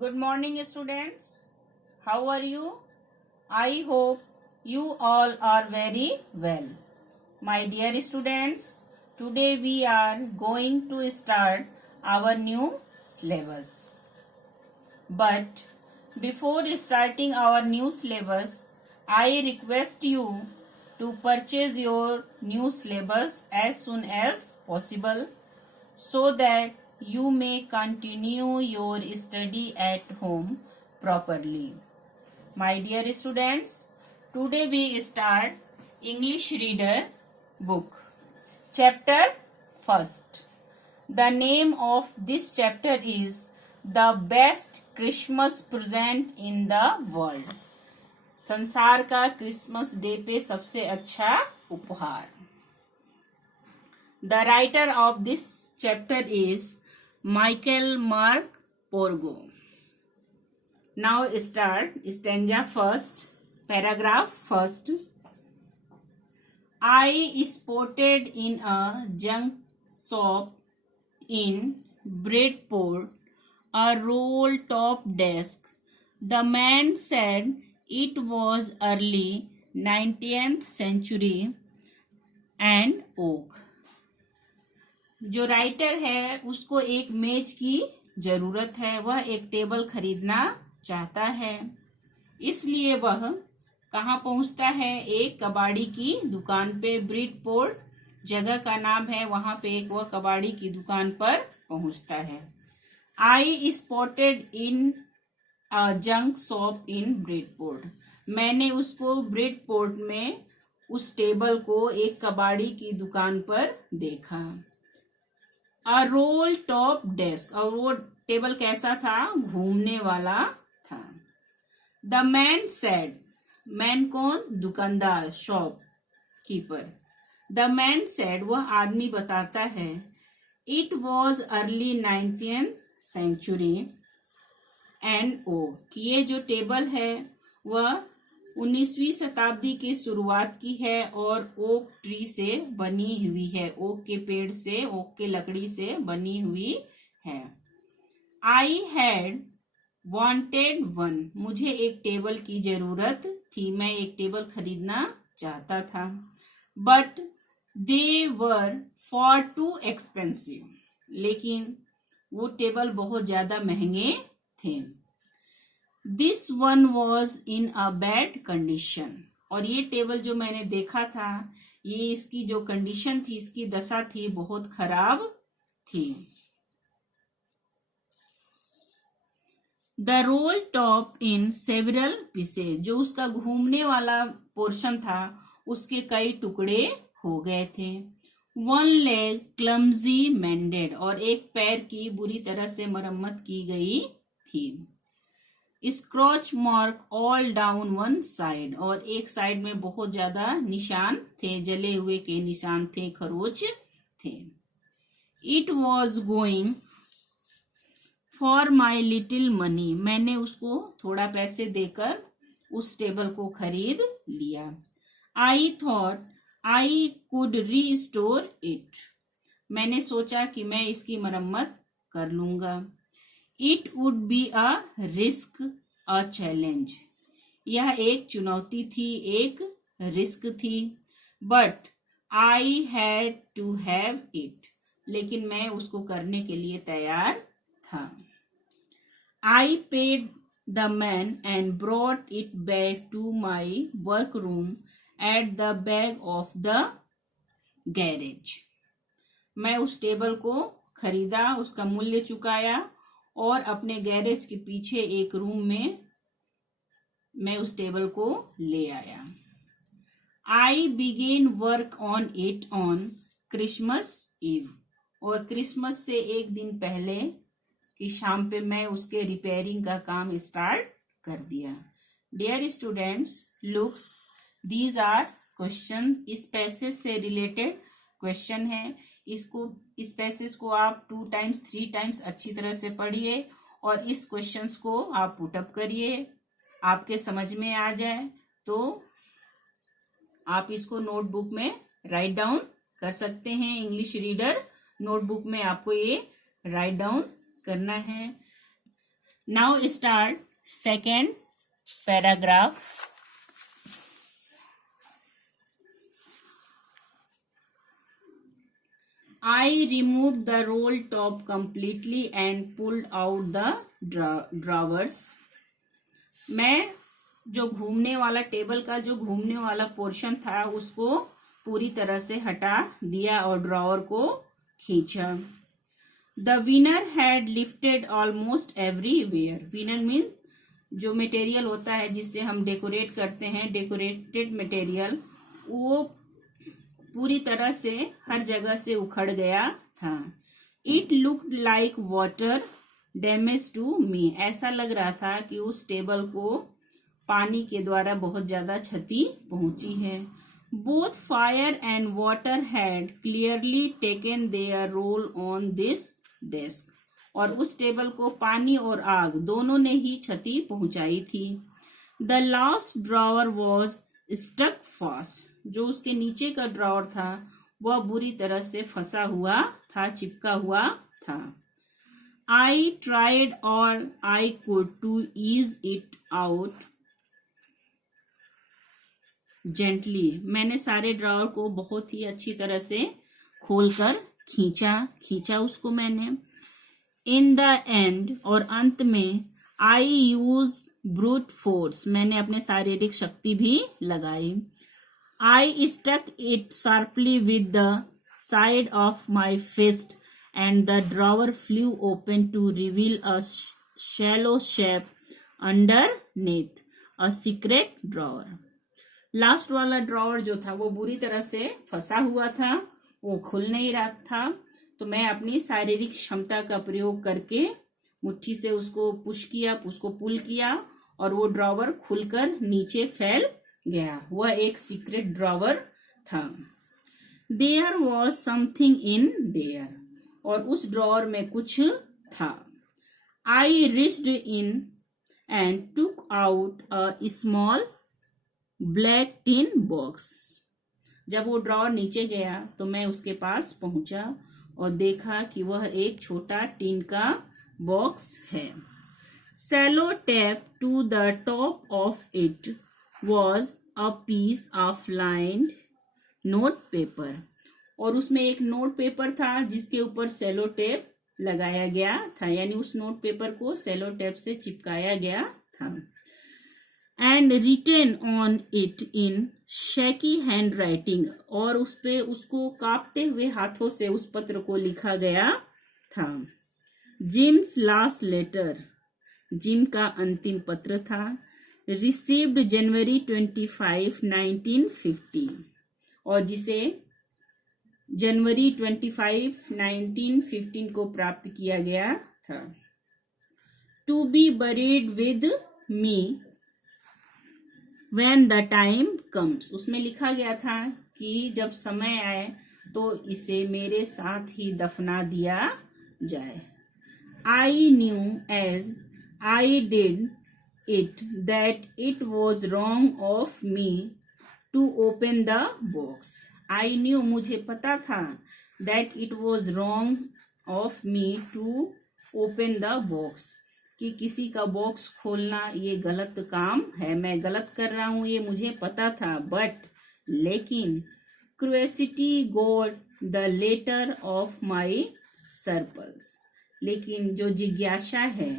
Good morning, students. How are you? I hope you all are very well. My dear students, today we are going to start our new syllabus. But before starting our new syllabus, I request you to purchase your new syllabus as soon as possible so that you may continue your study at home properly. My dear students, today we start English Reader book. Chapter 1st. The name of this chapter is The Best Christmas Present in the World. संसार का Christmas day पे सबसे अच्छा उपहार. The writer of this chapter is Michael Mark Porgo. Now start stanza first, paragraph first. I spotted in a junk shop in Bridport a roll-top desk. The man said it was early 19th century and oak. जो writer है उसको एक मेज की जरूरत है. वह एक टेबल खरीदना चाहता है, इसलिए वह कहाँ पहुंचता है? एक कबाड़ी की दुकान पे. ब्रिडपोर्ट जगह का नाम है, वहां पे एक वह कबाड़ी की दुकान पर पहुंचता है. आई spotted in a junk shop in Bridport. मैंने उसको ब्रिडपोर्ट में उस टेबल को एक कबाड़ी की दुकान पर देखा. अ रोल टॉप डेस्क, और वो टेबल कैसा था? घूमने वाला था. द मैन सेड, मैन कौन? दुकानदार, shopkeeper. The man said, वह आदमी बताता है, it was early 19th century and oh, कि ये जो टेबल है वह 19वीं शताब्दी की शुरुआत की है और ओक ट्री से बनी हुई है. ओक के पेड़ से, ओक के लकड़ी से बनी हुई है. आई हैड वांटेड वन, मुझे एक टेबल की जरूरत थी. मैं एक टेबल खरीदना चाहता था. But they were for too expensive, लेकिन वो टेबल बहुत ज्यादा महंगे थे. This one was in a bad condition, और ये टेबल जो मैंने देखा था, ये इसकी जो कंडीशन थी, इसकी दशा थी, बहुत खराब थी. The role top in several pieces, जो उसका घूमने वाला पोर्शन था उसके कई टुकड़े हो गए थे. वन लेग क्लमजी मेंडेड, और एक पैर की बुरी तरह से मरम्मत की गई थी. Scratch mark all down one side, और एक साइड में बहुत ज्यादा निशान थे, जले हुए के निशान थे, खरोच थे. It was going for my little money, मैंने उसको थोड़ा पैसे देकर उस टेबल को खरीद लिया. I thought I could restore it, मैंने सोचा कि मैं इसकी मरम्मत कर लूंगा. It would be a risk a challenge, यह एक चुनौती थी, एक रिस्क थी. But I had to have it, लेकिन मैं उसको करने के लिए तैयार था. I paid the man and brought it back to my work room at the back of the garage. मैं उस टेबल को खरीदा, उसका मूल्य चुकाया और अपने गैरेज के पीछे एक रूम में मैं उस टेबल को ले आया. I began work on it on Christmas Eve, और क्रिसमस से एक दिन पहले की शाम पे मैं उसके रिपेयरिंग का काम स्टार्ट कर दिया. Dear students, looks, these are question. इस पैसेज से रिलेटेड क्वेश्चन है. इसको, इस पैसेज को आप 2 times 3 times अच्छी तरह से पढ़िए और इस क्वेश्चंस को आप पुटअप करिए. आपके समझ में आ जाए तो आप इसको नोटबुक में राइट डाउन कर सकते हैं. इंग्लिश रीडर नोटबुक में आपको ये राइट डाउन करना है. Now start second paragraph. I removed the roll top completely and pulled out the drawers. मैं जो घूमने वाला टेबल का जो घूमने वाला पोर्शन था उसको पूरी तरह से हटा दिया और ड्रॉवर को खींचा. The winner had lifted almost everywhere. Winner mean जो मटेरियल होता है जिससे हम डेकोरेट करते हैं, डेकोरेटेड मटेरियल, वो पूरी तरह से हर जगह से उखड़ गया था. It looked like water damage to me. ऐसा लग रहा था कि उस टेबल को पानी के द्वारा बहुत ज्यादा क्षति पहुंची है. Both fire and water had clearly taken their roll on this desk. और उस टेबल को पानी और आग दोनों ने ही क्षति पहुंचाई थी. The last drawer was stuck fast. जो उसके नीचे का ड्रॉवर था वह बुरी तरह से फंसा हुआ था, चिपका हुआ था. आई ट्राइड और I could to ease it out gently. मैंने सारे ड्रॉवर को बहुत ही अच्छी तरह से खोलकर खींचा उसको मैंने. इन द एंड, और अंत में, आई यूज ब्रूट फोर्स. मैंने अपने शारीरिक शक्ति भी लगाई. I stuck it sharply with the side of my fist and the drawer flew open to reveal a shallow shape underneath, a secret drawer. Last वाला ड्रॉवर जो था वो बुरी तरह से फंसा हुआ था, वो खुल नहीं रहा था. तो मैं अपनी शारीरिक क्षमता का प्रयोग करके मुट्ठी से उसको पुश किया, उसको पुल किया और वो ड्रॉवर खुलकर नीचे फैल गया. वह एक सीक्रेट ड्रॉवर था. There was something in there. और उस ड्रॉवर में कुछ था. I reached in and took out a small black tin box. जब वो ड्रॉवर नीचे गया तो मैं उसके पास पहुंचा और देखा कि वह एक छोटा टिन का बॉक्स है. Sellotape to the top of it was a piece of lined note paper. और उसमें एक नोट पेपर था जिसके ऊपर सेलो टेप लगाया गया था, यानी उस नोट पेपर को सेलो टेप से चिपकाया गया था. And written on it in shaky handwriting. और उस पे उसको कांपते हुए हाथों से उस पत्र को लिखा गया था. Gyms last letter. जिम का अंतिम पत्र था. रिसीव्ड जनवरी 25, 1950. और जिसे जनवरी 25, 1915 को प्राप्त किया गया था. To be buried with me when the time comes. उसमें लिखा गया था कि जब समय आए तो इसे मेरे साथ ही दफना दिया जाए. I knew as I did it that it was wrong of me to open the box. I knew, मुझे पता था, that it was wrong of me to open the box, कि किसी का बॉक्स खोलना ये गलत काम है, मैं गलत कर रहा हूं, ये मुझे पता था. बट लेकिन curiosity got the letter of my surplus. लेकिन जो जिज्ञासा है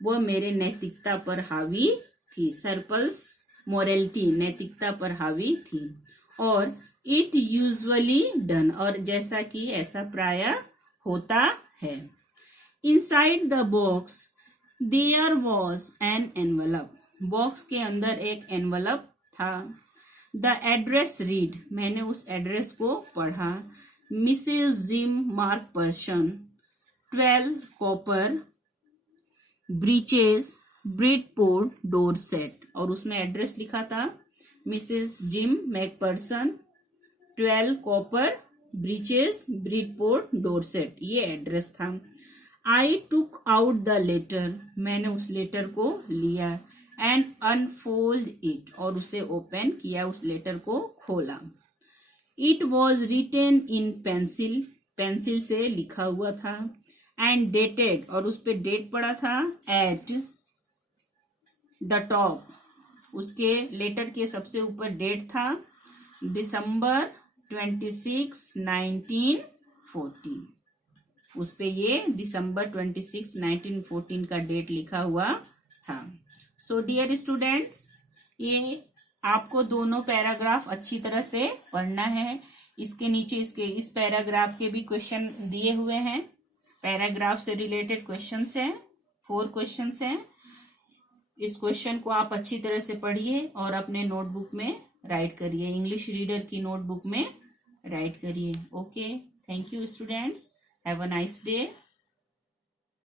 वह मेरे नैतिकता पर हावी थी. सर्पल्स मोरलिटी, नैतिकता पर हावी थी. और इट यूजुअली डन, और जैसा कि ऐसा प्राय होता है. Inside the box there was an envelope. Box के अंदर एक एनवलप था. The address read. मैंने उस एड्रेस को पढ़ा. Mrs Jim Macpherson, 12 Copper Breeches, Bridport, Dorset. और उसमें एड्रेस लिखा था Mrs Jim Macpherson, 12 Copper Breeches, Bridport, Dorset. ये एड्रेस था. I took out the letter. मैंने उस लेटर को लिया. And unfold it. और उसे ओपन किया, उस लेटर को खोला. It was written in pencil. Pencil से लिखा हुआ था. And dated. और उस पे डेट पड़ा था. एट द टॉप, उसके लेटर के सबसे ऊपर डेट था दिसंबर 26, 1914। उस पे ये दिसंबर 26, 1914 का डेट लिखा हुआ था। सो डियर स्टूडेंट्स, ये आपको दोनों पैराग्राफ अच्छी तरह से पढ़ना है। इसके नीचे इस पैराग्राफ के भी क्वेश्चन दिए हुए हैं। पैराग्राफ से रिलेटेड क्वेश्चंस हैं, 4 क्वेश्चंस हैं। इस क्वेश्चन को आप अच्छी तरह से पढ़िए और अपने नोटबुक में राइट करिए, इंग्लिश रीडर की नोटबुक में राइट करिए। Okay, thank you students, have a nice day.